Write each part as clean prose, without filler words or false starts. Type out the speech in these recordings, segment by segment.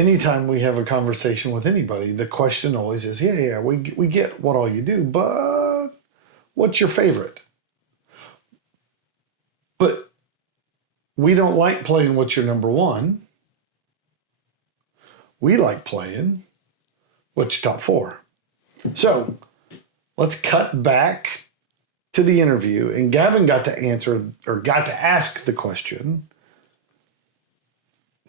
anytime we have a conversation with anybody, the question always is, we get what all you do, but what's your favorite? But we don't like playing what's your number one. We like playing what's your top four. So let's cut back to the interview, and Gavin got to ask the question,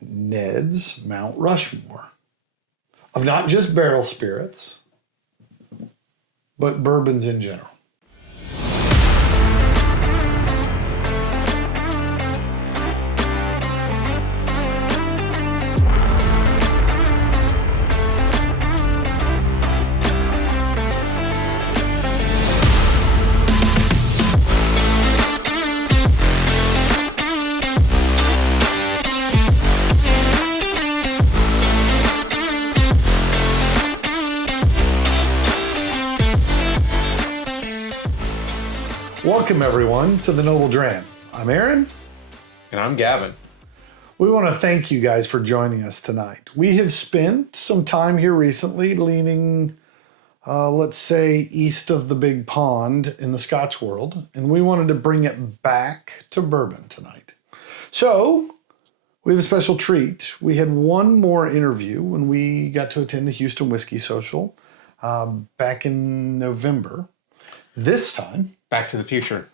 Ned's Mount Rushmore of not just barrel spirits, but bourbons in general. Welcome, everyone, to the Noble Dram. I'm Aaron. And I'm Gavin. We want to thank you guys for joining us tonight. We have spent some time here recently leaning, let's say, east of the big pond in the Scotch world, and we wanted to bring it back to bourbon tonight. So, we have a special treat. We had one more interview when we got to attend the Houston Whiskey Social back in November. This time... Back to the future.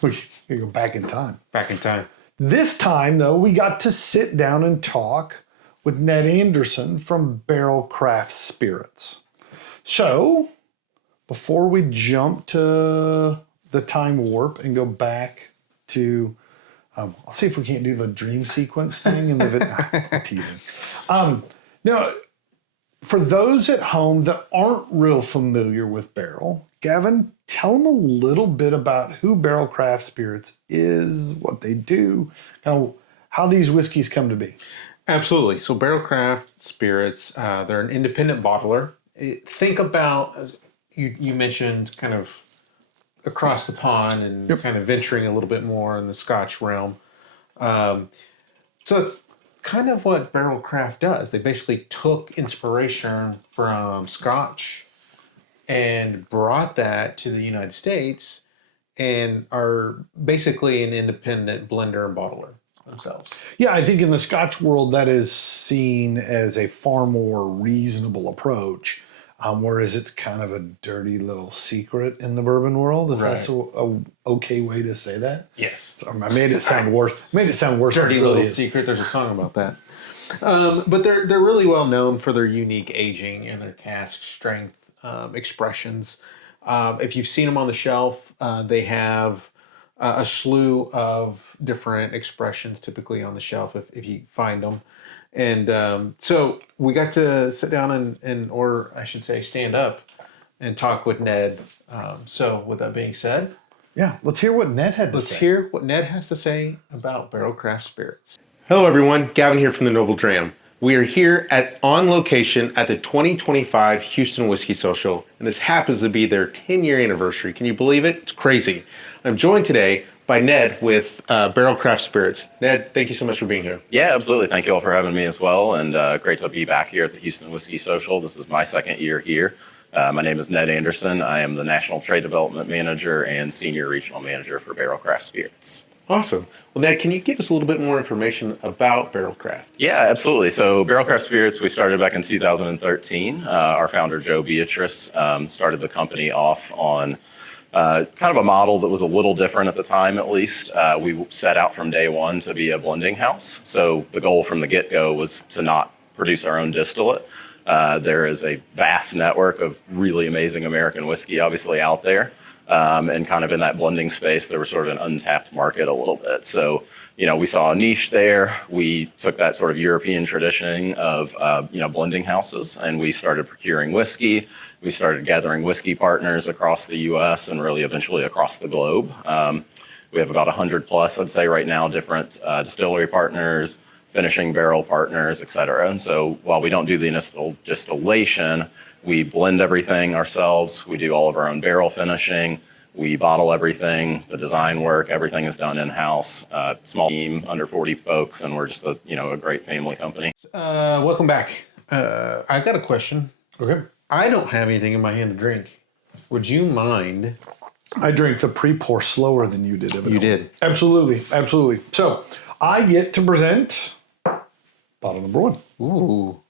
We go back in time. Back in time. This time, though, we got to sit down and talk with Ned Anderson from Barrell Craft Spirits. So, before we jump to the time warp and go back to, I'll see if we can't do the dream sequence thing and I'm teasing. No, for those at home that aren't real familiar with Barrell, Gavin, tell them a little bit about who Barrell Craft Spirits is, what they do, kind of how these whiskeys come to be. Absolutely. So Barrell Craft Spirits, they're an independent bottler. Think about, you mentioned kind of across the pond and kind of venturing a little bit more in the Scotch realm. So it's kind of what Barrell Craft does. They basically took inspiration from Scotch and brought that to the United States and are basically an independent blender and bottler themselves. Yeah, I think in the Scotch world that is seen as a far more reasonable approach, whereas it's kind of a dirty little secret in the bourbon world, if that's a okay way to say that. Yes. So I made it sound worse. Dirty little secret. There's a song about that. But they're really well known for their unique aging and their cask strength expressions. If you've seen them on the shelf, they have a slew of different expressions typically on the shelf if you find them. And so we got to sit down or I should say stand up and talk with Ned. So with that being said, yeah, let's hear what Ned had to say. Let's hear what Ned has to say about Barrell Craft Spirits. Hello everyone, Gavin here from the Noble Dram. We are here on location at the 2025 Houston Whiskey Social, and this happens to be their 10-year anniversary. Can you believe it? It's crazy. I'm joined today by Ned with Barrell Craft Spirits. Ned, thank you so much for being here. Yeah, absolutely. Thank you all for having me as well, and great to be back here at the Houston Whiskey Social. This is my second year here. My name is Ned Anderson. I am the National Trade Development Manager and Senior Regional Manager for Barrell Craft Spirits. Awesome. Well, Ned, can you give us a little bit more information about Barrell Craft? Yeah, absolutely. So Barrell Craft Spirits, we started back in 2013. Our founder, Joe Beatrice, started the company off on kind of a model that was a little different at the time, at least. We set out from day one to be a blending house. So the goal from the get-go was to not produce our own distillate. There is a vast network of really amazing American whiskey, obviously, out there. And kind of in that blending space, there was sort of an untapped market a little bit. So, we saw a niche there. We took that sort of European tradition of, blending houses, and we started procuring whiskey. We started gathering whiskey partners across the U.S. and really eventually across the globe. We have about 100 plus, I'd say right now, different distillery partners, finishing barrel partners, et cetera. And so while we don't do the initial distillation, we blend everything ourselves. We do all of our own barrel finishing. We bottle everything, the design work, everything is done in-house. Small team, under 40 folks, and we're just a great family company. Welcome back. I got a question. Okay. I don't have anything in my hand to drink. Would you mind? I drank the pre-pour slower than you did. Evidently. You did. Absolutely. So I get to present bottle number 1. Ooh.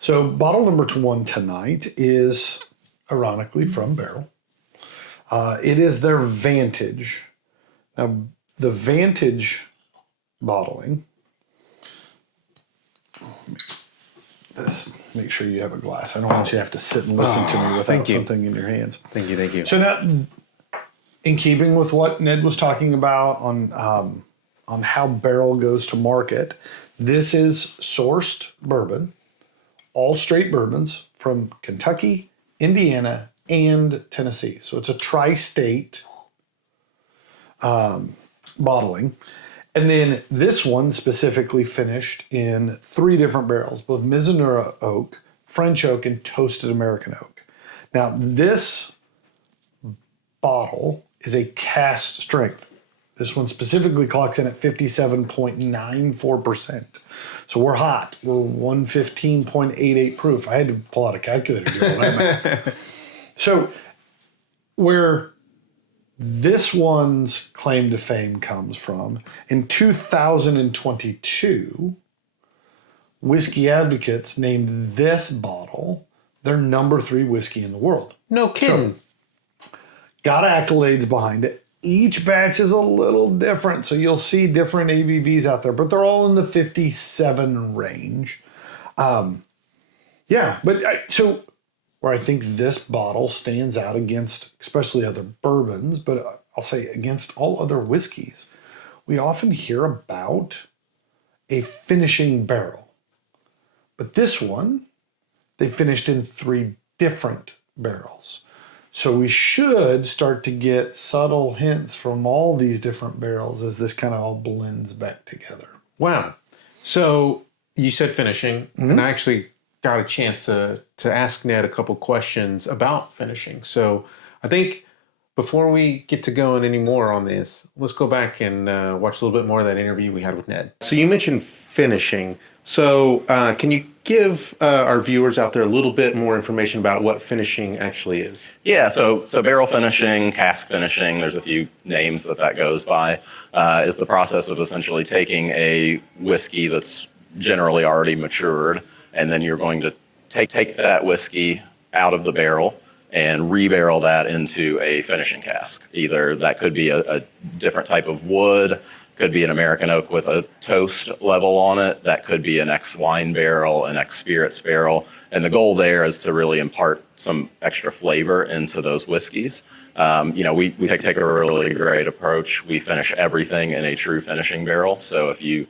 So bottle number 1 tonight is ironically from Barrell. It is their Vantage. Now, the Vantage bottling. Make sure you have a glass. I don't want you to have to sit and listen to me without something in your hands. Thank you. So now, in keeping with what Ned was talking about on how Barrell goes to market, this is sourced bourbon, all straight bourbons from Kentucky, Indiana, and Tennessee. So it's a tri-state bottling. And then this one specifically finished in 3 different barrels, both Mizunara oak, French oak, and toasted American oak. Now, this bottle is a cast strength. This one specifically clocks in at 57.94%. So we're hot. We're 115.88 proof. I had to pull out a calculator to do all that math. So where this one's claim to fame comes from, in 2022, Whiskey Advocates named this bottle their number 3 whiskey in the world. No kidding. So, got accolades behind it. Each batch is a little different, so you'll see different ABVs out there, but they're all in the 57 range. So where I think this bottle stands out against, especially other bourbons, but I'll say against all other whiskeys, we often hear about a finishing barrel. But this one, they finished in 3 different barrels. So we should start to get subtle hints from all these different barrels as this kind of all blends back together. Wow. So you said finishing, and I actually got a chance to ask Ned a couple questions about finishing. So I think before we get to going any more on this, let's go back and watch a little bit more of that interview we had with Ned. So you mentioned finishing. So can you give our viewers out there a little bit more information about what finishing actually is? Yeah, so barrel finishing, cask finishing, there's a few names that goes by, is the process of essentially taking a whiskey that's generally already matured, and then you're going to take that whiskey out of the barrel and rebarrel that into a finishing cask. Either that could be a different type of wood, could be an American oak with a toast level on it, that could be an ex-wine barrel, an ex-spirits barrel, and the goal there is to really impart some extra flavor into those whiskeys. We take a really great approach. We finish everything in a true finishing barrel, so if you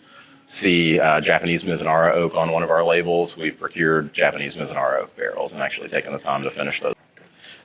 see Japanese Mizunara oak on one of our labels, we've procured Japanese Mizunara oak barrels and actually taken the time to finish those.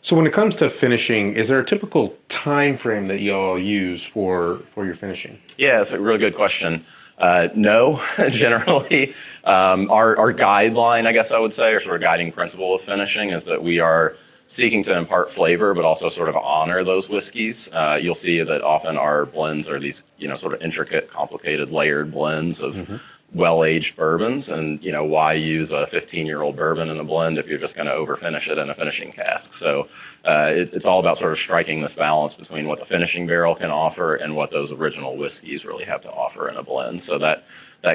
So when it comes to finishing, is there a typical time frame that you all use for your finishing? Yeah, it's a really good question. No, generally. Our guideline, I guess I would say, or sort of guiding principle of finishing is that we are seeking to impart flavor, but also sort of honor those whiskeys. You'll see that often our blends are these, sort of intricate, complicated, layered blends of well-aged bourbons. And, why use a 15-year-old bourbon in a blend if you're just going to over-finish it in a finishing cask? So it's all about sort of striking this balance between what the finishing barrel can offer and what those original whiskeys really have to offer in a blend. So that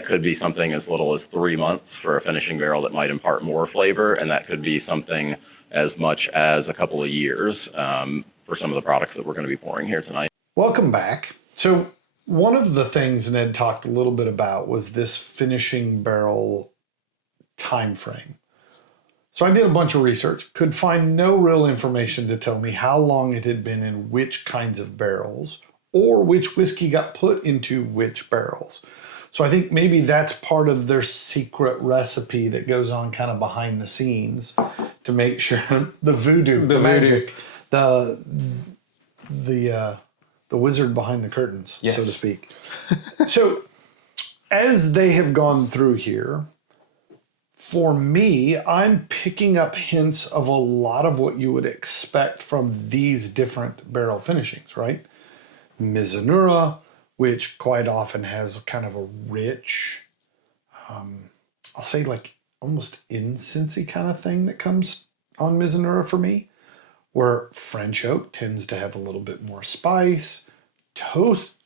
could be something as little as 3 months for a finishing barrel that might impart more flavor, and that could be something as much as a couple of years for some of the products that we're going to be pouring here tonight. Welcome back. So one of the things Ned talked a little bit about was this finishing barrel time frame. So I did a bunch of research, could find no real information to tell me how long it had been in which kinds of barrels or which whiskey got put into which barrels. So I think maybe that's part of their secret recipe that goes on kind of behind the scenes to make sure the voodoo, the magic, the wizard behind the curtains, yes, so to speak. So as they have gone through here, For me, I'm picking up hints of a lot of what you would expect from these different barrel finishings, right? Mizunara, which quite often has kind of a rich, I'll say like almost incensey kind of thing that comes on Mizunara for me, where French oak tends to have a little bit more spice.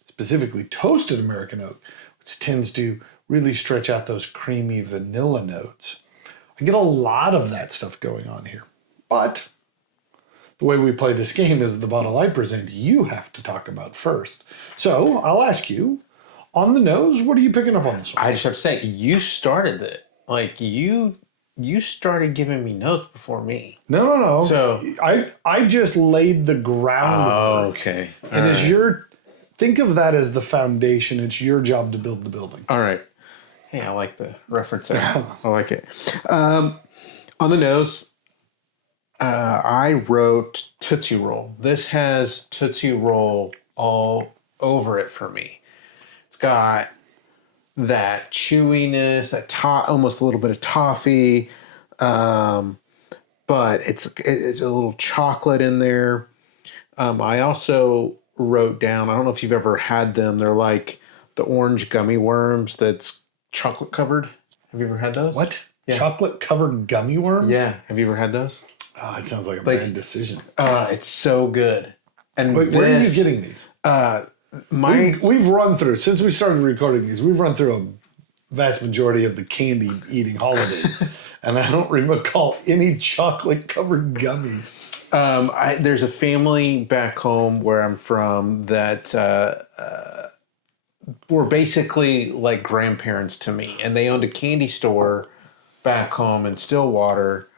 Specifically toasted American oak, which tends to really stretch out those creamy vanilla notes. I get a lot of that stuff going on here. But the way we play this game is the bottle I present you have to talk about first. So I'll ask you, on the nose, what are you picking up on this one? I just have to say, you started it. Like you started giving me notes before me. No. So I just laid the groundwork. Okay. It is your, think of that as the foundation. It's your job to build the building. All right. Hey, I like the reference there. I like it. On the nose, I wrote Tootsie Roll. This has Tootsie Roll all over it for me. It's got that chewiness, that almost a little bit of toffee, but it's a little chocolate in there. I also wrote down, I don't know if you've ever had them, they're like the orange gummy worms that's chocolate covered. Have you ever had those? What? Yeah. Chocolate covered gummy worms? Yeah. Have you ever had those? Oh, it sounds like a bad decision. It's so good. And Wait, where are you getting these? We've run through, since we started recording these, we've run through a vast majority of the candy eating holidays. And I don't recall any chocolate covered gummies. There's a family back home where I'm from that were basically like grandparents to me. And they owned a candy store back home in Stillwater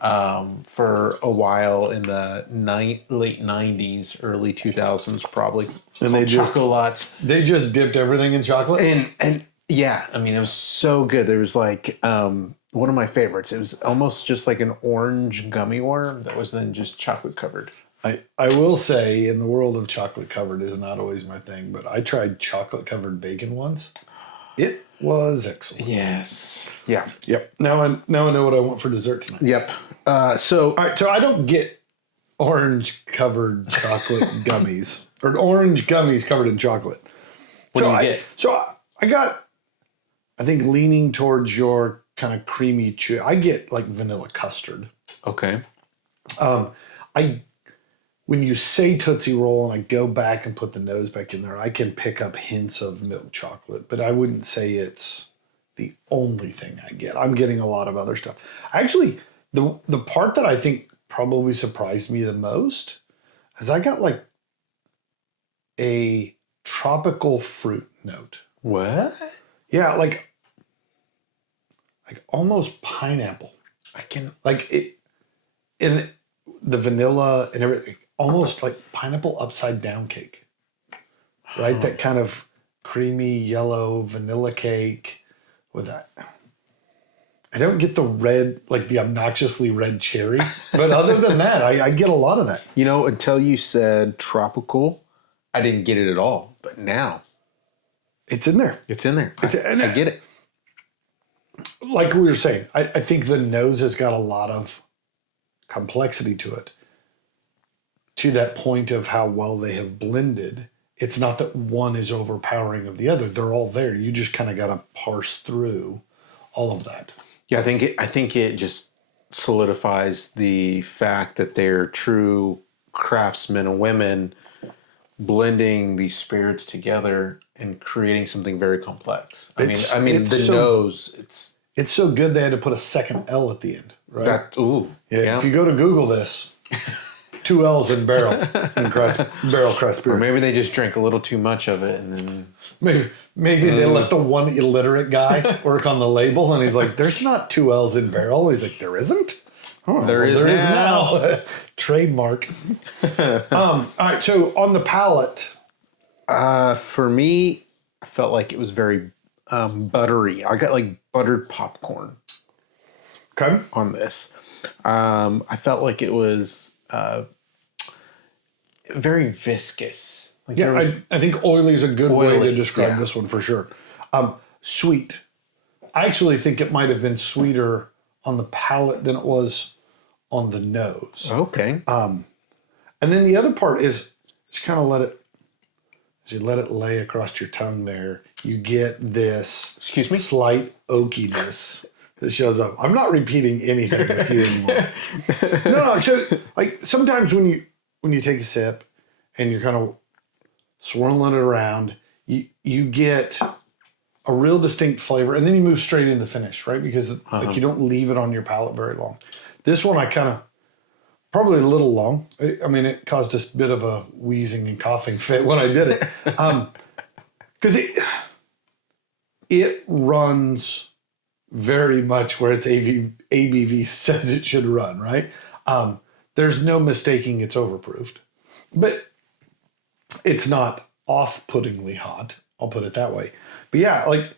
for a while in the late 90s, early 2000s probably. And they just Chocolots. They just dipped everything in chocolate? And yeah, I mean, it was so good. There was like one of my favorites. It was almost just like an orange gummy worm that was then just chocolate covered. I will say, in the world of chocolate covered is not always my thing, but I tried chocolate covered bacon once. It was excellent. Yes. Yeah. Yep. Now I know what I want for dessert tonight. Yep. All right, so I don't get orange covered chocolate gummies or orange gummies covered in chocolate. What do you get? So I got, I think, leaning towards your kind of creamy chew. I get like vanilla custard. Okay. When you say Tootsie Roll and I go back and put the nose back in there, I can pick up hints of milk chocolate, but I wouldn't say it's the only thing I get. I'm getting a lot of other stuff. Actually, the part that I think probably surprised me the most is I got like a tropical fruit note. What? Yeah, like almost pineapple. I can Like it in the vanilla and everything, almost like pineapple upside down cake. Right? That kind of creamy yellow vanilla cake with that. I don't get the red, like the obnoxiously red cherry, but other than that, I get a lot of that. You know, until you said tropical, I didn't get it at all. But now It's in there. it's in there. It's I get it. Like we were saying, I think the nose has got a lot of complexity to it. To that point of how well they have blended, it's not that one is overpowering of the other. They're all there. You just kind of got to parse through all of that. Yeah, I think it just solidifies the fact that they're true craftsmen and women blending these spirits together and creating something very complex. I mean, the nose. It's so good they had to put a second L at the end, right? Yeah. If you go to Google this, 2 L's in barrel Barrell Craft Spirits. Or maybe they just drank a little too much of it, and then Maybe they let the one illiterate guy work on the label, and he's like, "There's not 2 L's in barrel." He's like, "There isn't." Oh, there is now. Trademark. All right. So on the palate, for me, I felt like it was very buttery. I got like buttered popcorn okay. on this. I felt like it was very viscous. Like I think oily is a good way to describe yeah. this one for sure. Sweet. I actually think it might have been sweeter on the palate than it was on the nose. Okay. And then the other part is just kind of as you let it lay across your tongue there, you get this Excuse me? Slight oakiness that shows up. I'm not repeating anything with you anymore. No, so like sometimes when you take a sip and you're kind of swirling it around, you get a real distinct flavor, and then you move straight into the finish, right? Because like you don't leave it on your palate very long. This one I kind of probably a little long. I mean, it caused a bit of a wheezing and coughing fit when I did it, because it runs very much where its ABV says it should run, right? There's no mistaking it's overproofed, but it's not off-puttingly hot. I'll put it that way. But yeah, like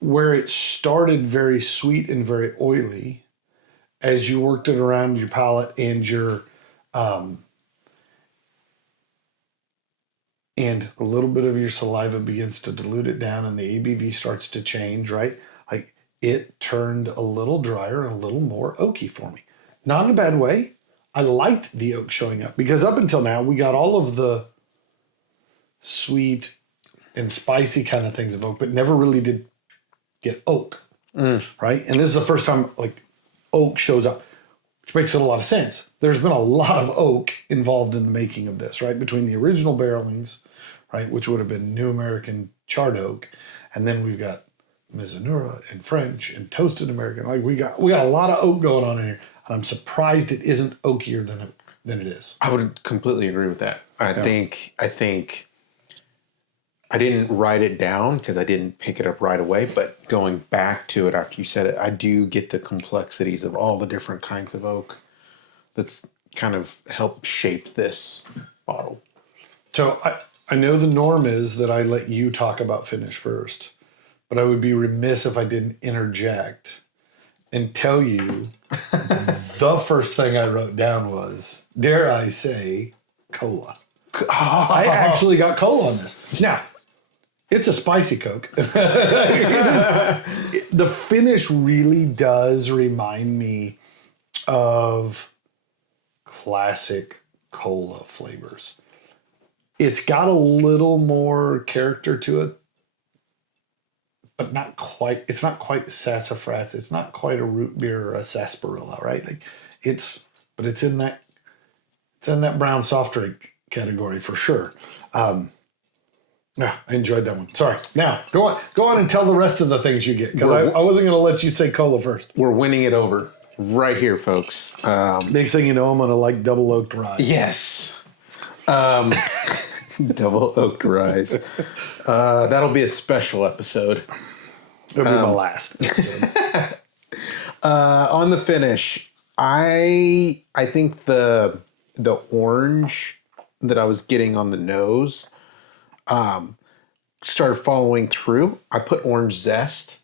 where it started very sweet and very oily, as you worked it around your palate and your and a little bit of your saliva begins to dilute it down and the ABV starts to change, right? Like it turned a little drier and a little more oaky for me. Not in a bad way. I liked the oak showing up because up until now we got all of the sweet and spicy kind of things of oak, but never really did get oak, right? And this is the first time like oak shows up, which makes a lot of sense. There's been a lot of oak involved in the making of this, right? Between the original barrelings, right, which would have been New American charred oak, and then we've got Mizunura and French and toasted American. Like we got a lot of oak going on in here, and I'm surprised it isn't oakier than it is. I would completely agree with that. I think I didn't write it down because I didn't pick it up right away, but going back to it after you said it, I do get the complexities of all the different kinds of oak that's kind of helped shape this bottle. So I know the norm is that I let you talk about finish first, but I would be remiss if I didn't interject and tell you the first thing I wrote down was, dare I say, cola. I actually got cola on this. Now, it's a spicy Coke. The finish really does remind me of classic cola flavors. It's got a little more character to it, but not quite. It's not quite sassafras. It's not quite a root beer or a sarsaparilla, right? Like it's in that brown soft drink category for sure. Yeah, I enjoyed that one. Sorry. Now, go on and tell the rest of the things you get, because I wasn't going to let you say cola first. We're winning it over right here, folks. Next thing you know, I'm going to like double oaked rye. Yes. Double oaked rye. That'll be a special episode. It'll be my last episode. On the finish, I think the orange that I was getting on the nose started following through. I put orange zest.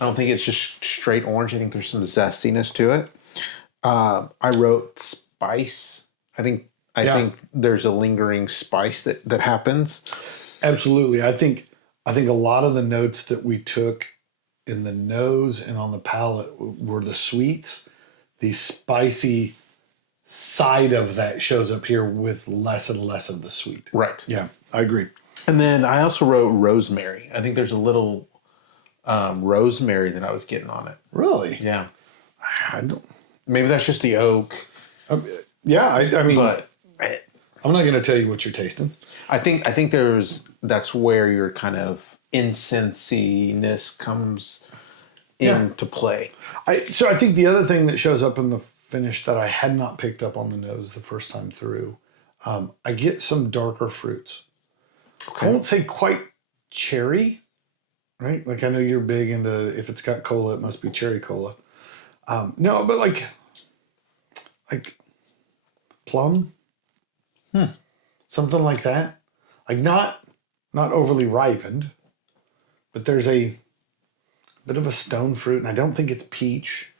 I don't think it's just straight orange. I think there's some zestiness to it. I wrote spice. I think there's a lingering spice that happens. Absolutely. I think a lot of the notes that we took in the nose and on the palate were the sweets. The spicy side of that shows up here with less and less of the sweet. Right. Yeah, I agree. And then I also wrote rosemary. I think there's a little rosemary that I was getting on it. Really? Yeah. I don't. Maybe that's just the oak. Yeah, I mean, But I'm not going to tell you what you're tasting. I think that's where your kind of incensiness comes into play. So I think the other thing that shows up in the finish that I had not picked up on the nose the first time through, I get some darker fruits. Okay. I won't say quite cherry, right? Like I know you're big into if it's got cola, it must be cherry cola. No, but like plum, something like that. Like not overly ripened, but there's a bit of a stone fruit, and I don't think it's peach.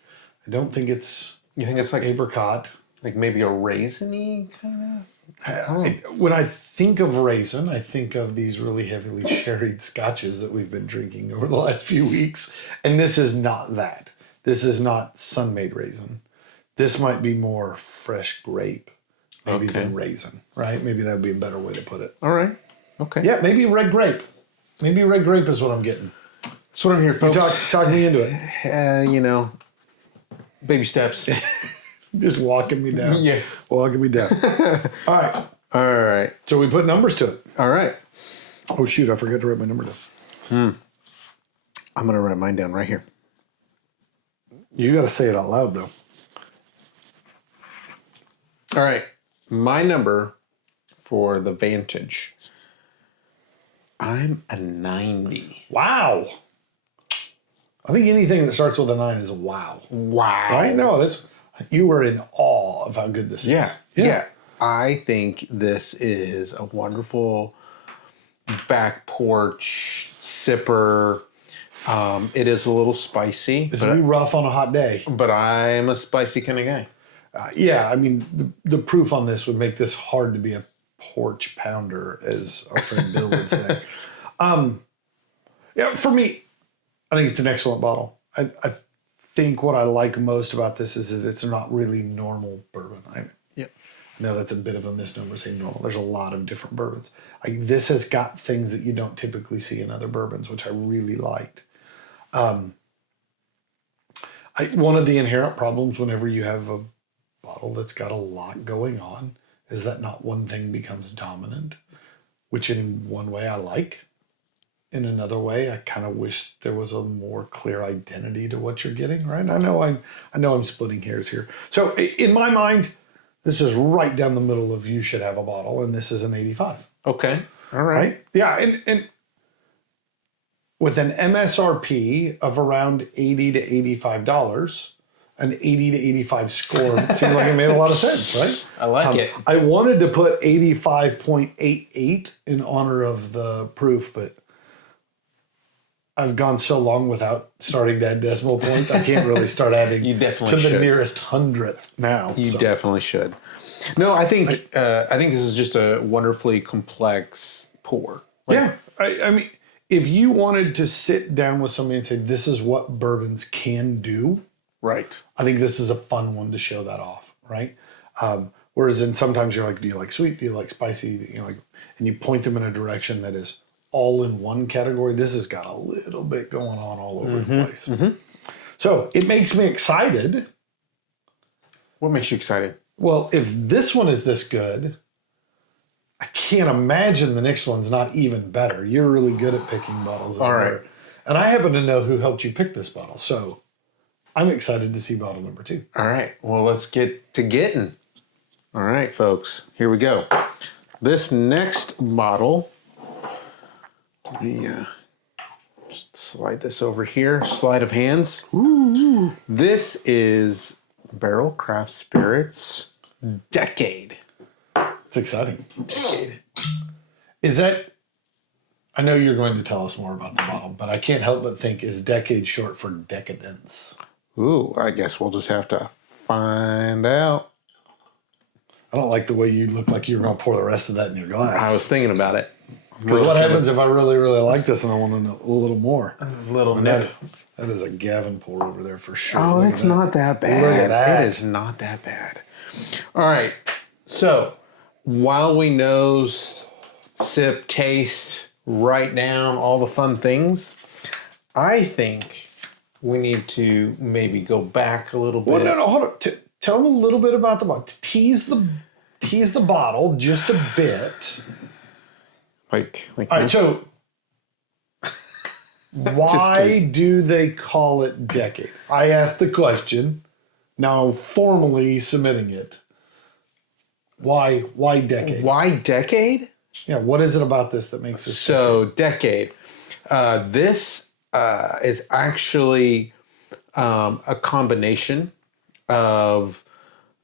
I don't think it's. You think it's like apricot? Like maybe a raisiny kind of? When I think of raisin, I think of these really heavily sherried scotches that we've been drinking over the last few weeks. And this is not that. This is not sun-made raisin. This might be more fresh grape, maybe than raisin, right? Maybe that would be a better way to put it. All right. Okay. Yeah, maybe red grape. Maybe red grape is what I'm getting. That's what I'm here, folks. Talk me into it. Baby steps. Just walking me down. Yeah. Walking me down. All right. All right. So we put numbers to it. All right. Oh, shoot. I forgot to write my number down. I'm going to write mine down right here. You got to say it out loud, though. All right. My number for the Vantage, I'm a 90. Wow. I think anything that starts with a 9 is a wow. Wow. Right? No, you were in awe of how good this is. Yeah. I think this is a wonderful back porch sipper. It is a little spicy. This will be rough on a hot day. But I'm a spicy kind of guy. Yeah, I mean, the proof on this would make this hard to be a porch pounder, as our friend Bill would say. Yeah, for me, I think it's an excellent bottle. I think what I like most about this is it's not really normal bourbon. I know that's a bit of a misnomer saying normal. There's a lot of different bourbons. This has got things that you don't typically see in other bourbons, which I really liked. One of the inherent problems whenever you have a bottle that's got a lot going on is that not one thing becomes dominant, which in one way I like. In another way, I kind of wish there was a more clear identity to what you're getting, right? I know I'm splitting hairs here. So in my mind, this is right down the middle of you should have a bottle, and this is an 85. Okay. All right. Yeah, and with an MSRP of around $80 to $85, an 80 to 85 score seemed like it made a lot of sense, right? I like it. I wanted to put 85.88 in honor of the proof, but I've gone so long without starting to add decimal points, I can't really start adding You definitely to the should. nearest hundredth now. You definitely should. No, I think this is just a wonderfully complex pour. Yeah. I mean, if you wanted to sit down with somebody and say, this is what bourbons can do, Right. I think this is a fun one to show that off, right? Whereas sometimes you're like, do you like sweet? Do you like spicy? And you point them in a direction that is all in one category. This has got a little bit going on all over the place. So it makes me excited. What makes you excited? Well, if this one is this good, I can't imagine the next one's not even better. You're really good at picking bottles. All right. And I happen to know who helped you pick this bottle. So I'm excited to see bottle number 2. All right. Well, let's get to getting. All right, folks. Here we go. This next bottle, let me just slide this over here. Slide of hands. Ooh. This is Barrell Craft Spirits Decade. It's exciting. Decade. Is that, I know you're going to tell us more about the bottle, but I can't help but think, is decade short for decadence? Ooh, I guess we'll just have to find out. I don't like the way you look like you were going to pour the rest of that in your glass. I was thinking about it. Because what happens if I really, really like this and I want to know a little more? A little nip. That is a Gavin pour over there for sure. Oh, Look it's at that. not that bad. Look at that. It is not that bad. All right. So while we nose, sip, taste, write down all the fun things, I think we need to maybe go back a little bit. Well, no, hold on. Tell them a little bit about the bottle. Tease the bottle just a bit. Like All right, so why do they call it decade? I asked the question. Now formally submitting it. Why decade? Why decade? Yeah, what is it about this that makes this So decade. This is actually a combination of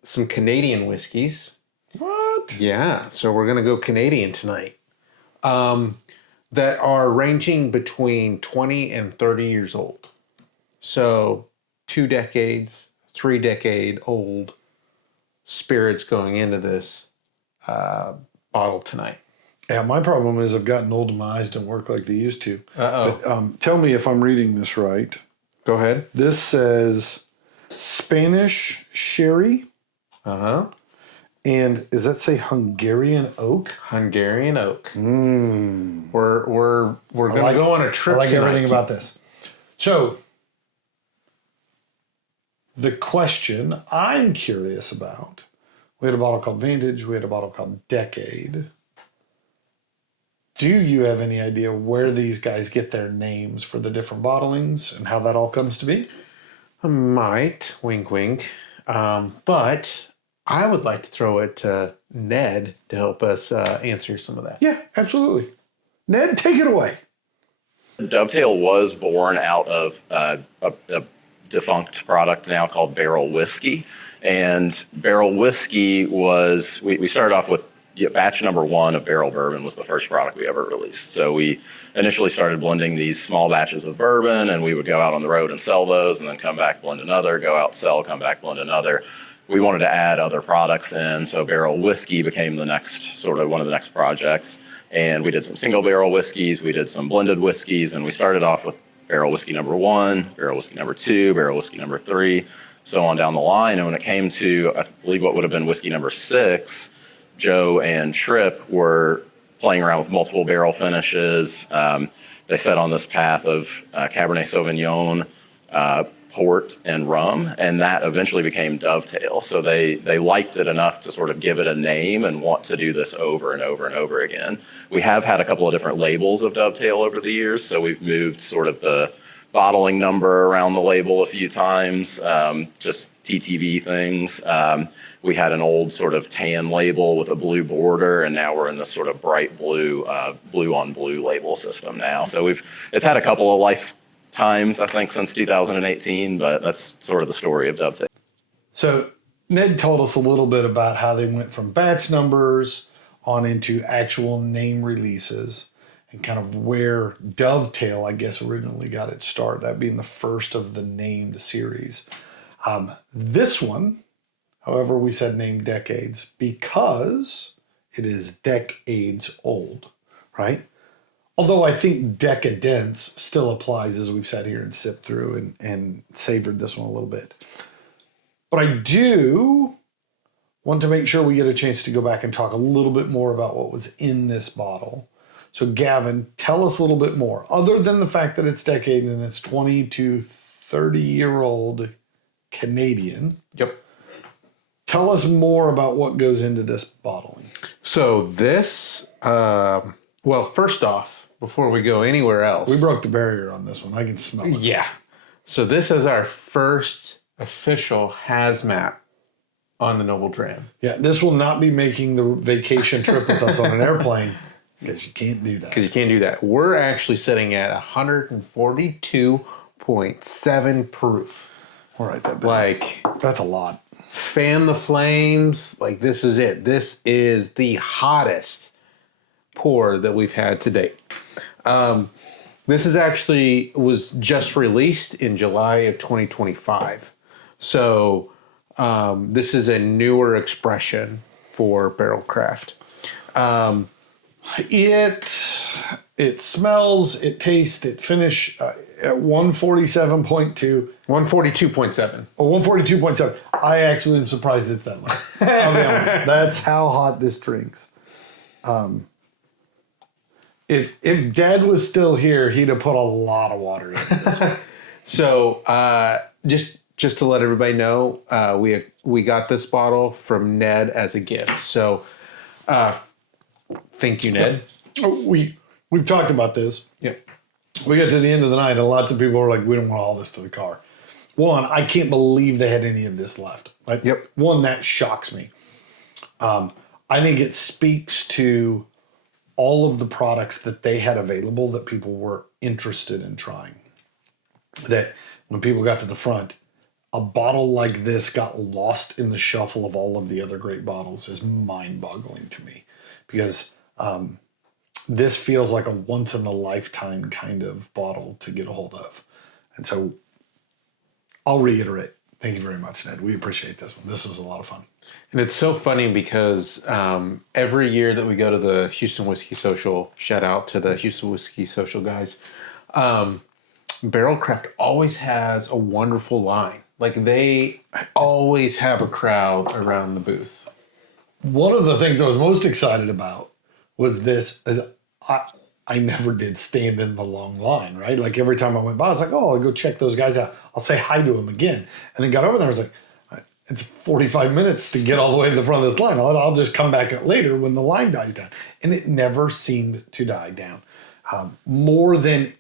some Canadian whiskeys. What? Yeah, so we're gonna go Canadian tonight. That are ranging between 20 and 30 years old. So 2 decades, 3 decade old spirits going into this. bottle tonight. Yeah, my problem is I've gotten old and my eyes don't work like they used to. Uh-oh. But tell me if I'm reading this right. Go ahead. This says Spanish sherry. Uh-huh. And does that say Hungarian oak? Hungarian oak. Mmm. We're gonna go on a trip. I like tonight. everything about this. So the question I'm curious about, we had a bottle called Vantage, we had a bottle called Decade. Do you have any idea where these guys get their names for the different bottlings and how that all comes to be? I might, wink, wink. But I would like to throw it to Ned to help us answer some of that. Yeah, absolutely. Ned, take it away. Dovetail was born out of a defunct product now called Barrel Whiskey. And Barrel Whiskey was, we started off with batch number 1 of Barrel Bourbon was the first product we ever released. So we initially started blending these small batches of bourbon, and we would go out on the road and sell those, and then come back, blend another, go out, sell, come back, blend another. We wanted to add other products in, so Barrel Whiskey became the next, sort of one of the next projects. And we did some single barrel whiskeys, we did some blended whiskeys, and we started off with Barrel Whiskey number 1, Barrel Whiskey number 2, Barrel Whiskey number 3, so on down the line. And when it came to, I believe, what would have been whiskey number 6, Joe and Tripp were playing around with multiple barrel finishes. They set on this path of Cabernet Sauvignon, port, and rum, and that eventually became Dovetail. So they liked it enough to sort of give it a name and want to do this over and over and over again. We have had a couple of different labels of Dovetail over the years, so we've moved sort of the bottling number around the label a few times, just TTV things. We had an old sort of tan label with a blue border, and now we're in this sort of bright blue, blue on blue label system now. So it's had a couple of lifetimes, I think, since 2018, but that's sort of the story of Dovetail. So Ned told us a little bit about how they went from batch numbers on into actual name releases and kind of where Dovetail, I guess, originally got its start, that being the first of the named series. This one, however, we said named Decades because it is decades old, right? Although I think decadence still applies as we've sat here and sipped through and savored this one a little bit. But I do want to make sure we get a chance to go back and talk a little bit more about what was in this bottle. So Gavin, tell us a little bit more, other than the fact that it's decade and it's 20 to 30-year-old Canadian. Yep. Tell us more about what goes into this bottling. So this, well, first off, before we go anywhere else. We broke the barrier on this one. I can smell it. Yeah. So this is our first official hazmat on the Noble Dram. Yeah, this will not be making the vacation trip with us on an airplane because you can't do that. Because you can't do that. We're actually sitting at 142.7 proof. All right, that bad. Like, That's a lot. fan the flames. Like, this is it. This is the hottest pour that we've had to date. This is actually was just released in July of 2025. So this is a newer expression for Barrell Craft. It smells, it tastes, it finish at 147.2. 142.7. Oh, 142.7. I actually am surprised it's that low. I'll be honest. That's how hot this drinks. If Dad was still here, he'd have put a lot of water in this. So just to let everybody know, we got this bottle from Ned as a gift. So thank you, Ned. We've talked about this. Yep. We got to the end of the night, and lots of people were like, we don't want all this to the car. One, I can't believe they had any of this left. Like, Yep. One, that shocks me. I think it speaks to all of the products that they had available that people were interested in trying. That when people got to the front, a bottle like this got lost in the shuffle of all of the other great bottles is mind-boggling to me. Because this feels like a once-in-a-lifetime kind of bottle to get a hold of. And so I'll reiterate, Thank you very much, Ned. We appreciate this one. This was a lot of fun. And it's so funny because every year that we go to the Houston Whiskey Social, shout out to the Houston Whiskey Social guys, Barrell Craft always has a wonderful line. Like they always have a crowd around the booth. One of the things I was most excited about was this. I never did stand in the long line, right? Like every time I went by, I was like, oh, I'll go check those guys out. I'll say hi to them again. And then got over there, I was like, it's 45 minutes to get all the way to the front of this line. I'll just come back later when the line dies down. And it never seemed to die down. More than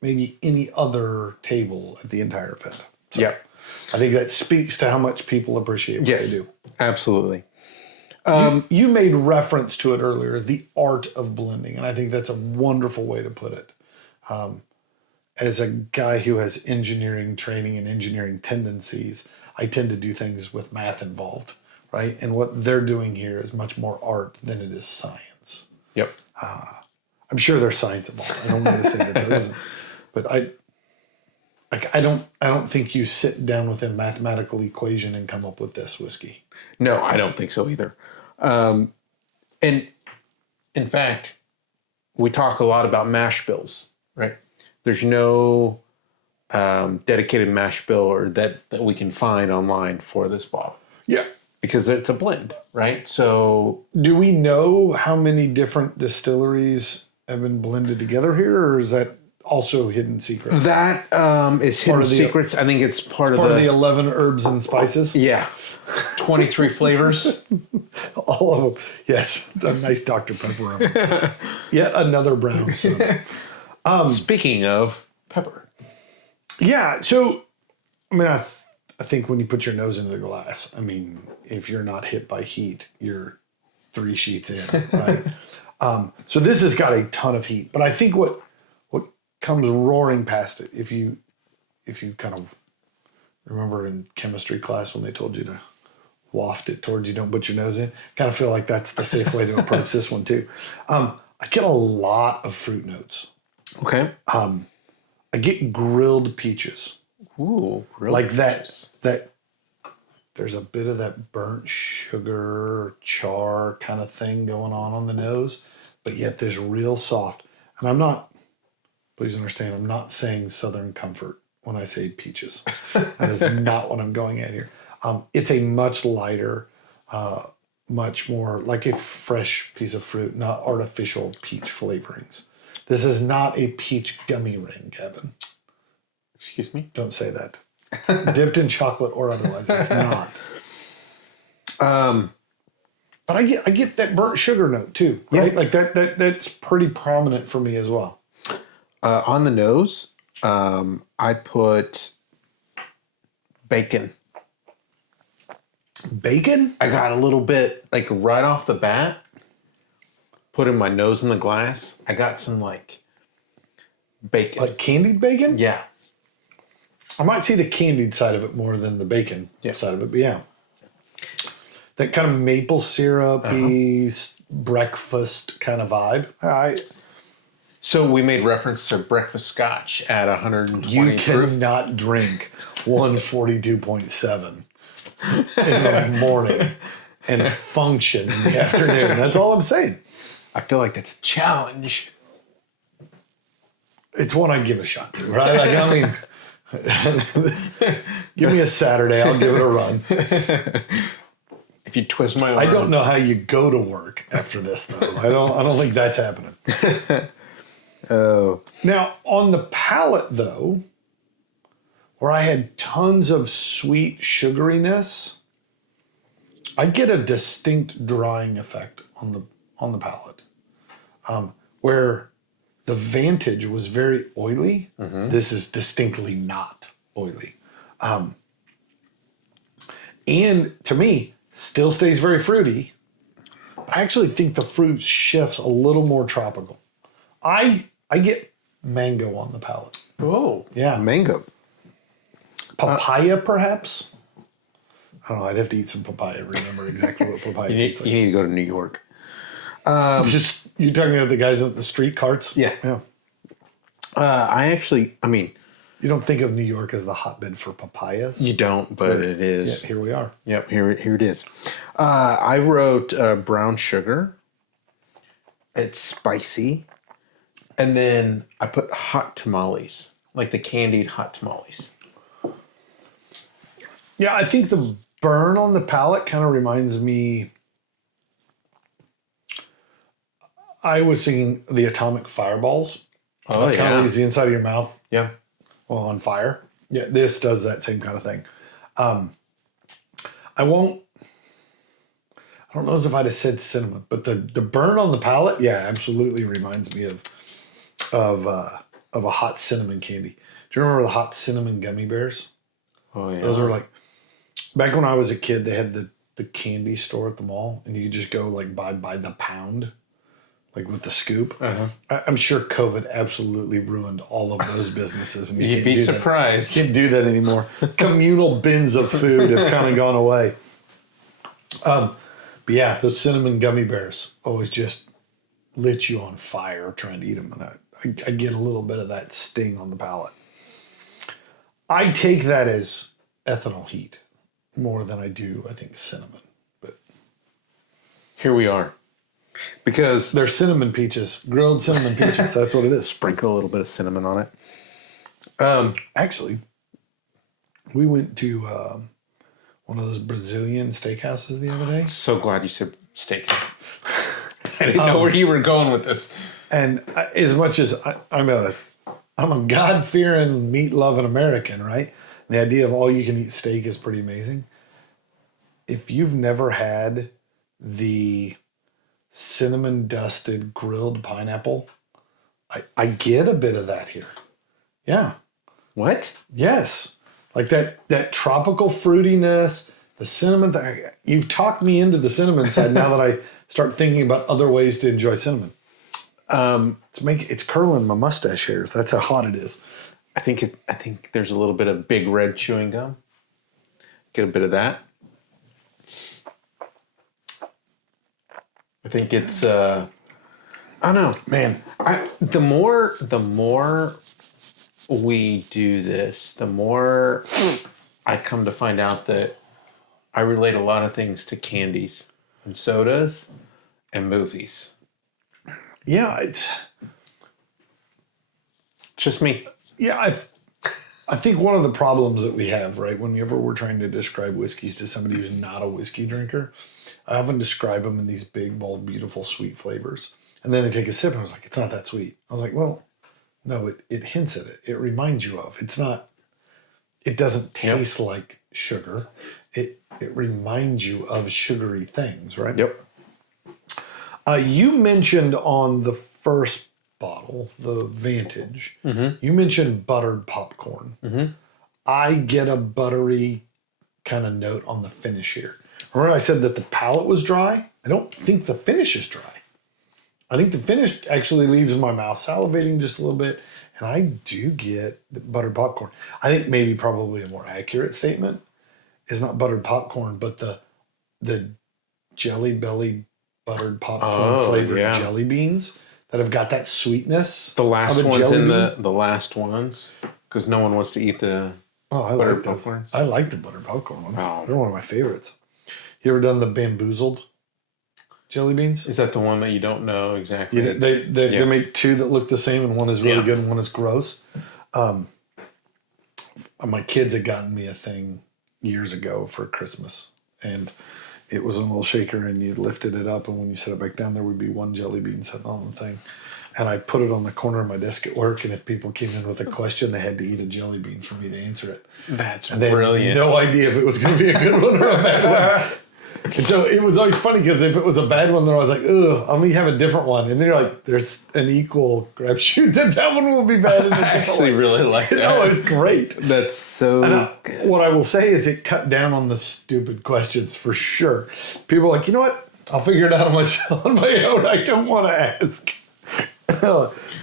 maybe any other table at the entire event. So Yeah. I think that speaks to how much people appreciate what they do. Absolutely. You made reference to it earlier as the art of blending, and I think that's a wonderful way to put it. As a guy who has engineering training and engineering tendencies, I tend to do things with math involved, right? And what they're doing here is much more art than it is science. Yep. I'm sure there's science involved. I don't want to say that there isn't, but I don't think you sit down with a mathematical equation and come up with this whiskey. No, I don't think so either. And in fact, we talk a lot about mash bills, right? There's no dedicated mash bill or that we can find online for this bottle. Yeah. Because it's a blend, right? So do we know how many different distilleries have been blended together here, or is that also hidden secret? that is hidden secrets. I think it's part Part of the 11 herbs and spices. Yeah. 23 flavors. All of them. Yes. A nice Dr. Pepper. Yet another brown soda. Speaking of pepper. Yeah. So, I mean, I think when you put your nose into the glass, I mean, if you're not hit by heat, you're 3 sheets in, right? So this has got a ton of heat. But I think what comes roaring past it, if you kind of remember in chemistry class when they told you to waft it towards you, don't put your nose in, kind of feel like that's the safe way to approach this one too. I get a lot of fruit notes. Okay. I get grilled peaches. Ooh, really? Like that there's a bit of that burnt sugar char kind of thing going on the nose, but yet there's real soft. And I'm not, please understand, I'm not saying Southern Comfort when I say peaches. That is not what I'm going at here. It's a much lighter, much more like a fresh piece of fruit, not artificial peach flavorings. This is not a peach gummy ring, Gavin. Excuse me? Don't say that. Dipped in chocolate or otherwise, it's not. But I get that burnt sugar note too, right? Yeah. Like that's pretty prominent for me as well. On the nose, I put bacon. Bacon? I got a little bit, like right off the bat, putting my nose in the glass. I got some like bacon. Like candied bacon? Yeah. I might see the candied side of it more than the bacon side of it, but yeah. That kind of maple syrupy breakfast kind of vibe. So we made reference to breakfast scotch at 120 You proof. cannot drink 142.7 in the morning and function in the afternoon. That's all I'm saying. I feel like that's a challenge. It's one I give a shot to, right? Like, I mean, give me a Saturday, I'll give it a run. If you twist my arm. I don't know how you go to work after this, though. I don't think that's happening. Oh. Now, on the palate, though, where I had tons of sweet sugariness, I get a distinct drying effect on the palate. Where the Vantage was very oily, this is distinctly not oily. And to me, still stays very fruity. I actually think the fruit shifts a little more tropical. I get mango on the palate. Oh. Yeah. Mango. Papaya, perhaps? I don't know. I'd have to eat some papaya to remember exactly what papaya tastes You like. need to go to New York. Just, you're talking about the guys at the street carts? Yeah. Yeah. I mean, You don't think of New York as the hotbed for papayas? You don't, but it is. Yeah, here we are. Yep, here it is. I wrote brown sugar. It's spicy. And then I put hot tamales, like the candied hot tamales. Yeah, I think the burn on the palate kind of reminds me. I was thinking the atomic fireballs. Oh, It kind of leaves the inside of your mouth Yeah. on fire. Yeah, this does that same kind of thing. I don't know if I'd have said cinnamon, but the burn on the palate, yeah, absolutely reminds me of a hot cinnamon candy. Do you remember the hot cinnamon gummy bears? Oh, yeah. Those were like, back when I was a kid, they had the candy store at the mall, and you could just go like buy the pound, like with the scoop. Uh-huh. I'm sure COVID absolutely ruined all of those businesses. And You'd be surprised. Can't do that anymore. Communal bins of food have kind of gone away. But yeah, those cinnamon gummy bears always just lit you on fire trying to eat them. And I get a little bit of that sting on the palate. I take that as ethanol heat more than I do, I think, cinnamon. But Here we are. Because they're cinnamon peaches, grilled cinnamon peaches. That's what it is. sprinkle a little bit of cinnamon on it. Actually, we went to one of those Brazilian steakhouses the other day. So glad you said steakhouse. I didn't know where you were going with this. And as much as I'm a God-fearing, meat-loving American, right? The idea of all-you-can-eat steak is pretty amazing. If you've never had the cinnamon-dusted grilled pineapple, I get a bit of that here. Yeah. What? Yes. Like that tropical fruitiness, the cinnamon. You've talked me into the cinnamon side now that I start thinking about other ways to enjoy cinnamon. It's curling my mustache hairs. That's how hot it is. I think there's a little bit of big red chewing gum. Get a bit of that. I think it's I don't know. Man, The more we do this, the more I come to find out that I relate a lot of things to candies and sodas and movies. yeah, it's Just me. yeah. I think one of the problems that we have, right, whenever we're trying to describe whiskeys to somebody who's not a whiskey drinker, I often describe them in these big, bold, beautiful, sweet flavors. And then they take a sip and I was like, it's not that sweet. I was like, well, no, it hints at it. It reminds you of. It's not, it doesn't taste like sugar. It reminds you of sugary things, right? Yep. You mentioned on the first bottle, the Vantage, you mentioned buttered popcorn. Mm-hmm. I get a buttery kind of note on the finish here. Remember I said that the palate was dry? I don't think the finish is dry. I think the finish actually leaves my mouth salivating just a little bit, and I do get the buttered popcorn. I think maybe probably a more accurate statement is not buttered popcorn, but the Jelly Belly buttered popcorn flavored jelly beans that have got that sweetness. The last of a ones jelly in bean. the last ones, because no one wants to eat the I buttered like those. popcorns. I like the buttered popcorn ones. Oh. They're one of my favorites. You ever done the bamboozled jelly beans? Is that the one that you don't know exactly? They make two that look the same, and one is really good and one is gross. My kids had gotten me a thing years ago for Christmas, and it was a little shaker, and you lifted it up, and when you set it back down, there would be one jelly bean sitting on the thing. And I put it on the corner of my desk at work, and if people came in with a question, they had to eat a jelly bean for me to answer it. That's And they brilliant. had no idea if it was going to be a good one or a bad one. And so it was always funny because if it was a bad one, then I was like, ugh, let me have a different one. And they're like, there's an equal crapshoot that one will be bad in a I different actually way. really like that. No, it's great. That's so good. What I will say is it cut down on the stupid questions for sure. People are like, you know what? I'll figure it out on my own. I don't want to ask.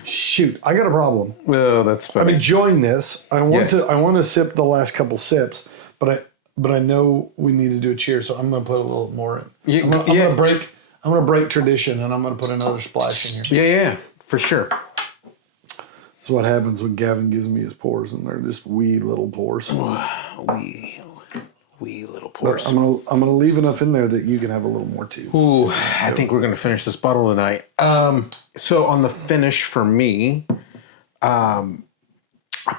Shoot, I got a problem. Oh, that's funny. I'm enjoying this. I want Yes. to sip the last couple sips, but I know we need to do a cheer, so I'm gonna put a little more in. I'm gonna break tradition, and I'm gonna put another splash in here. Yeah, for sure. That's what happens when Gavin gives me his pours, and they're just wee little pours. Wee little But pours. I'm gonna leave enough in there that you can have a little more too. Ooh, I think we're gonna finish this bottle tonight. So on the finish for me, I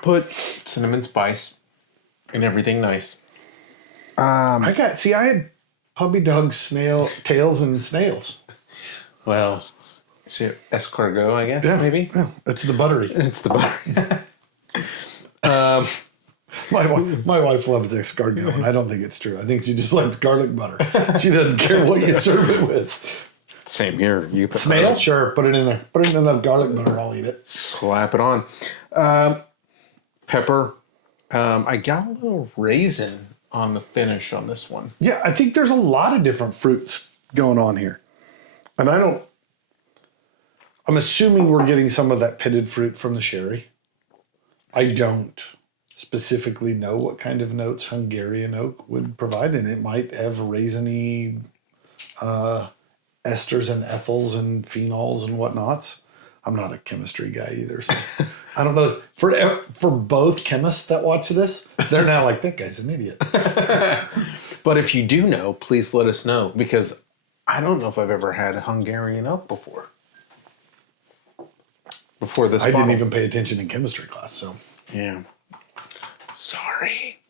put cinnamon spice and everything nice. I had puppy dog tails and snails. Well, so escargot, I guess, maybe. Yeah, it's the buttery. It's the butter. My wife loves escargot, and I don't think it's true. I think she just likes garlic butter. She doesn't care what you serve it with. Same here. You put Snail? Sure, put it in there. Put it in enough garlic butter, I'll eat it. Slap it on. Pepper. I got a little raisin on the finish on this one. Yeah, I think there's a lot of different fruits going on here. And I'm assuming we're getting some of that pitted fruit from the sherry. I don't specifically know what kind of notes Hungarian oak would provide, and it might have raisiny esters and ethyls and phenols and whatnots. I'm not a chemistry guy either, so I don't know. For both chemists that watch this, they're now like, that guy's an idiot. But if you do know, please let us know, because I don't know if I've ever had a Hungarian oak before. Before this I bottle. didn't even pay attention in chemistry class, so. Yeah. Sorry.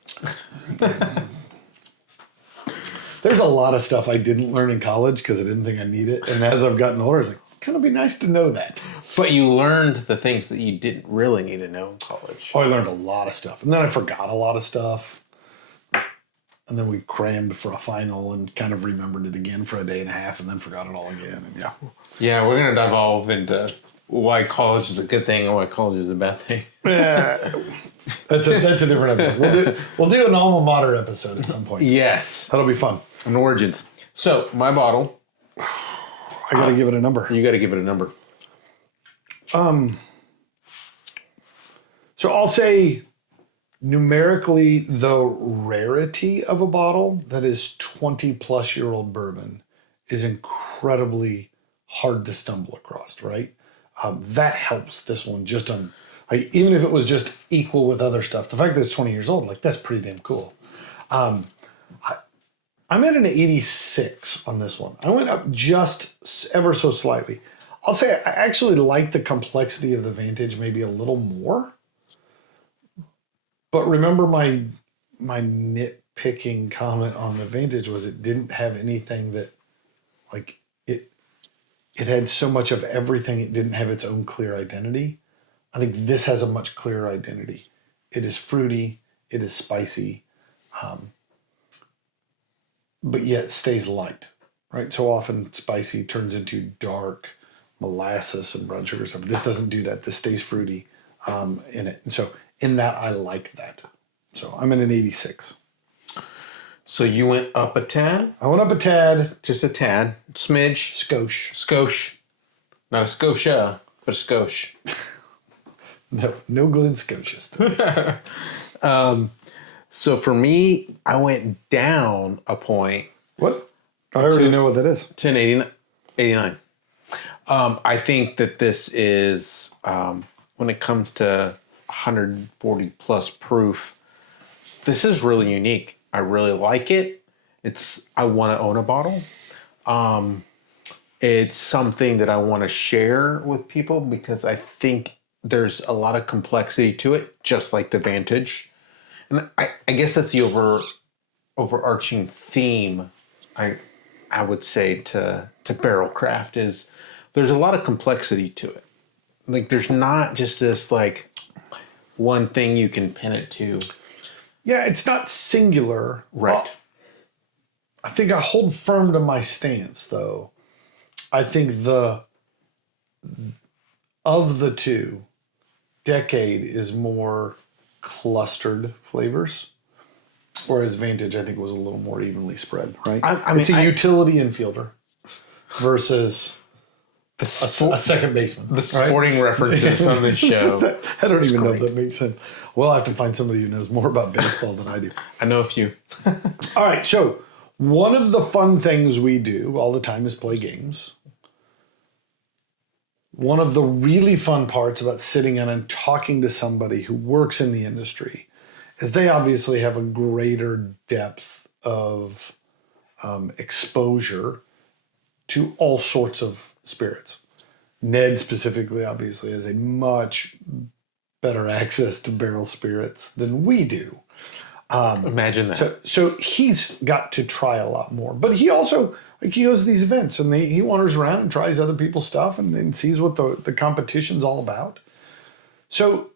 There's a lot of stuff I didn't learn in college because I didn't think I need it. And as I've gotten older, I was like, kind of be nice to know that. But you learned the things that you didn't really need to know in college. Oh, I learned a lot of stuff. And then I forgot a lot of stuff. And then we crammed for a final and kind of remembered it again for a day and a half and then forgot it all again. And yeah. Yeah, we're going to devolve into why college is a good thing and why college is a bad thing. Yeah. That's a different episode. We'll do an alma mater episode at some point. Yes. That'll be fun. An origins. So, my bottle. I got to give it a number. You got to give it a number. So I'll say numerically the rarity of a bottle that is 20 plus year old bourbon is incredibly hard to stumble across, right? That helps this one just on, like, even if it was just equal with other stuff, the fact that it's 20 years old, like, that's pretty damn cool. I'm at an 86 on this one. I went up just ever so slightly. I'll say I actually like the complexity of the Vantage maybe a little more. But remember my nitpicking comment on the Vantage was it didn't have anything that, like, it had so much of everything, it didn't have its own clear identity. I think this has a much clearer identity. It is fruity, it is spicy, but yet stays light, right? So often spicy turns into dark molasses and brown sugar stuff. This doesn't do that. This stays fruity in it. And so in that, I like that. So I'm at an 86. So you went up a tad? I went up a tad. Just a tad. Smidge. Skosh. Not a Scotia, but a skosh. No Glen Scotias. So for me, I went down a point. What? I already know what that is. To an 89. I think that this is, when it comes to 140 plus proof, this is really unique. I really like it. I want to own a bottle. It's something that I want to share with people because I think there's a lot of complexity to it, just like the Vantage. And I guess that's the overarching theme, I would say, to Barrell Craft is there's a lot of complexity to it. Like, there's not just this, like, one thing you can pin it to. Yeah, it's not singular. Right. I think I hold firm to my stance, though. I think of the two, Decade is more clustered flavors, whereas Vantage, I think, was a little more evenly spread, right? I mean, it's a utility infielder versus a second baseman. The sporting references on the show. I don't even know if that makes sense. We'll have to find somebody who knows more about baseball than I do. I know a few. All right, so one of the fun things we do all the time is play games. one of the really fun parts about sitting in and talking to somebody who works in the industry is they obviously have a greater depth of exposure to all sorts of spirits. Ned specifically, obviously, has a much better access to barrel spirits than we do. Imagine that. So he's got to try a lot more. But he also, like, he goes to these events and he wanders around and tries other people's stuff and then sees what the competition's all about. So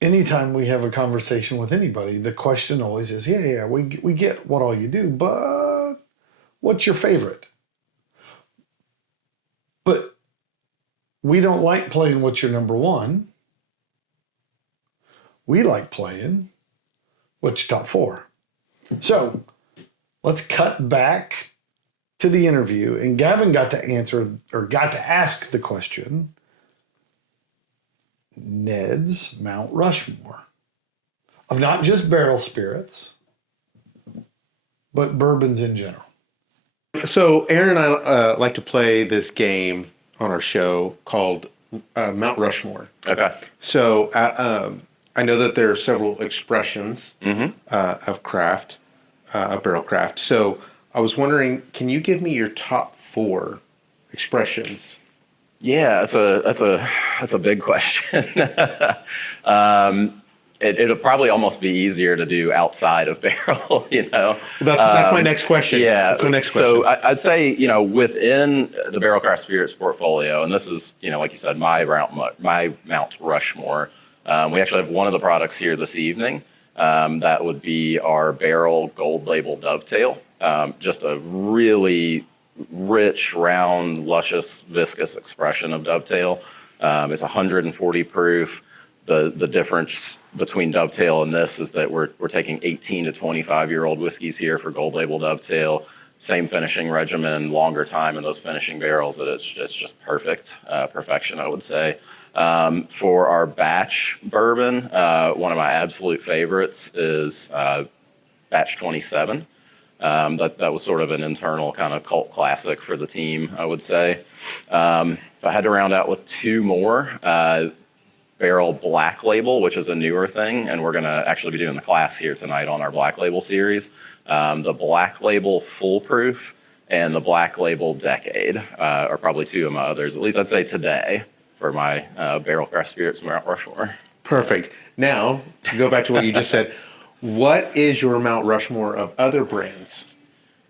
anytime we have a conversation with anybody, the question always is, we get what all you do, but what's your favorite? But we don't like playing what's your number one. We like playing what's your top four. So let's cut back to the interview. And Gavin got to ask the question, Ned's Mount Rushmore of not just barrel spirits, but bourbons in general. So Aaron and I like to play this game on our show called Mount Rushmore. Okay. So I know that there are several expressions of craft, of barrel craft. So I was wondering, can you give me your top 4 expressions? Yeah, that's a big question. It'll probably almost be easier to do outside of barrel, That's my next question. Yeah. That's my next question. So I'd say, within the Barrell Craft Spirits portfolio, and this is, like you said, my Mount Rushmore. We actually have one of the products here this evening. That would be our Barrell Gold Label Dovetail. Just a really rich, round, luscious, viscous expression of Dovetail. It's 140 proof. The difference between Dovetail and this is that we're taking 18 to 25-year-old whiskeys here for Gold Label Dovetail. Same finishing regimen, longer time in those finishing barrels. That it's just perfect, perfection, I would say. For our batch bourbon, one of my absolute favorites is Batch 27. That was sort of an internal kind of cult classic for the team, I would say. If I had to round out with 2 more, Barrell Black Label, which is a newer thing, and we're going to actually be doing the class here tonight on our Black Label series. The Black Label Foolproof and the Black Label Decade are probably 2 of my others, at least I'd say today, for my Barrell Craft Spirits Mount Rushmore. Perfect. Now, to go back to what you just said, what is your Mount Rushmore of other brands?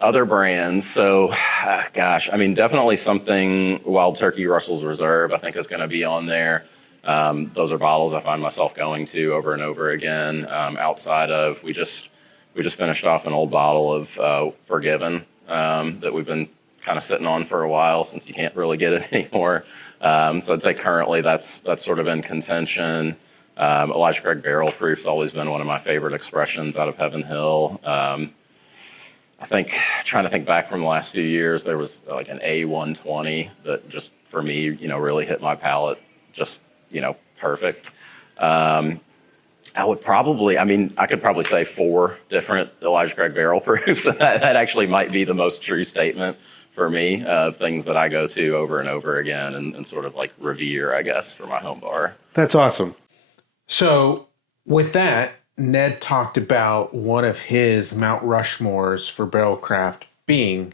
Other brands, so definitely something Wild Turkey Russell's Reserve I think is going to be on there. Those are bottles I find myself going to over and over again. Outside of, we just finished off an old bottle of Forgiven that we've been kind of sitting on for a while since you can't really get it anymore. So I'd say currently that's sort of in contention. Elijah Craig Barrel Proof's always been one of my favorite expressions out of Heaven Hill. I think, trying to think back from the last few years, there was like an A120 that just, for me, really hit my palate just, perfect. I could probably say 4 different Elijah Craig Barrel Proofs. That actually might be the most true statement for me of things that I go to over and over again and sort of like revere, I guess, for my home bar. That's awesome. So with that, Ned talked about one of his Mount Rushmores for Barrell Craft being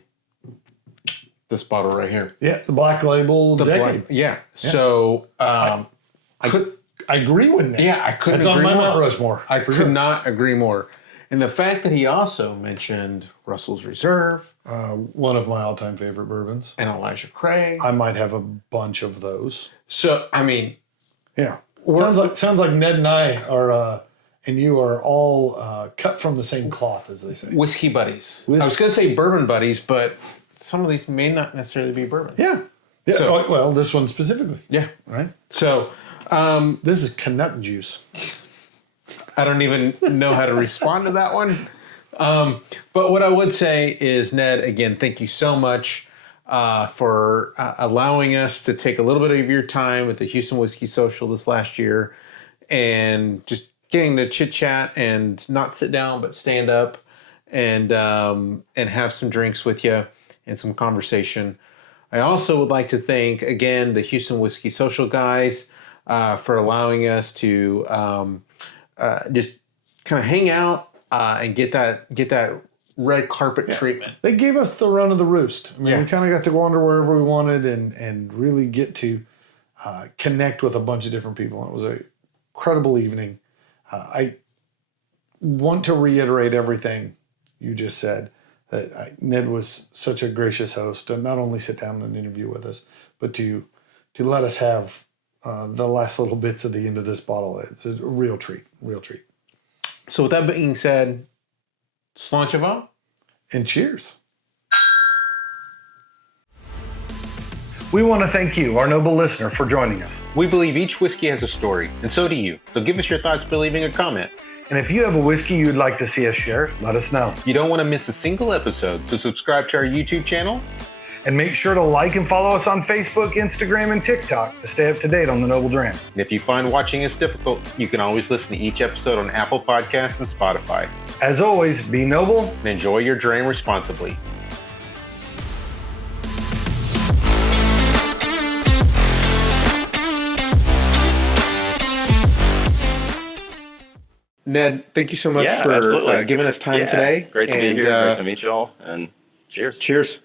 this bottle right here. Yeah, the Black Label Decade. Yeah. So I agree with Ned. Yeah, I couldn't That's agree on my more. Mount Rushmore. I could not agree more. And the fact that he also mentioned Russell's Reserve, one of my all-time favorite bourbons, and Elijah Craig. I might have a bunch of those. So yeah, sounds like Ned and I are, and you are all cut from the same cloth, as they say. Whiskey buddies. I was going to say bourbon buddies, but some of these may not necessarily be bourbon. Yeah. So, well, this one specifically. Yeah. Right. So this is Canuck juice. I don't even know how to respond to that one. But what I would say is, Ned, again, thank you so much for allowing us to take a little bit of your time at the Houston Whiskey Social this last year and just getting to chit chat and not sit down, but stand up and have some drinks with you and some conversation. I also would like to thank, again, the Houston Whiskey Social guys for allowing us to just kind of hang out and get that red carpet treatment. They gave us the run of the roost. I mean, we kind of got to wander wherever we wanted and really get to connect with a bunch of different people. And it was an incredible evening. I want to reiterate everything you just said, that Ned was such a gracious host to not only sit down and interview with us, but to let us have the last little bits at the end of this bottle. It's a real treat. So with that being said, Sláinte. And cheers. We want to thank you, our noble listener, for joining us. We believe each whiskey has a story, and so do you. So give us your thoughts by leaving a comment. And if you have a whiskey you'd like to see us share, let us know. You don't want to miss a single episode, so subscribe to our YouTube channel. And make sure to like and follow us on Facebook, Instagram, and TikTok to stay up to date on the Noble Dram. And if you find watching us difficult, you can always listen to each episode on Apple Podcasts and Spotify. As always, be noble And enjoy your dram responsibly. Ned, thank you so much Yeah, for absolutely. giving us time today. Great to be here. Great to meet you all. And cheers. Cheers.